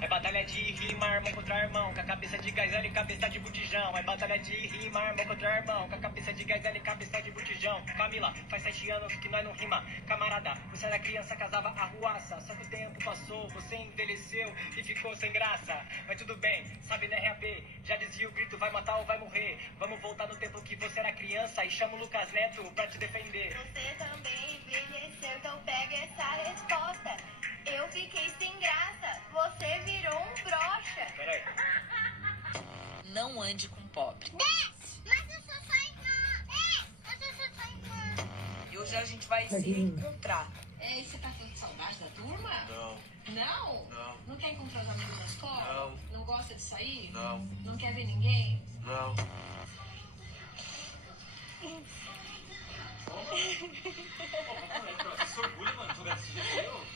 É batalha de rima, irmão contra irmão, com a cabeça de gás e cabeça de botijão. É batalha de rima, irmão contra irmão, com a cabeça de gás e cabeça de botijão. Camila, faz 7 anos que nós não rima. Camarada, você era criança, casava arruaça. Só que o tempo passou, você envelheceu e ficou sem graça. Mas tudo bem, sabe né, RAP? Já dizia o grito, vai matar ou vai morrer. Vamos voltar no tempo que você era criança e chama o Lucas Neto pra te defender. Você também envelheceu, então pega essa resposta. Eu fiquei sem graça, você virou um broxa. Peraí. Não ande com pobre. Mas eu sou sua irmã. Mas eu sou sua irmã. E hoje a gente vai se encontrar. E você tá com saudade da turma? Não. Não? Não. Não quer encontrar os amigos na escola? Não. Não gosta de sair? Não. Não quer ver ninguém? Não. Professor Bully, mano, jogar desse jeito.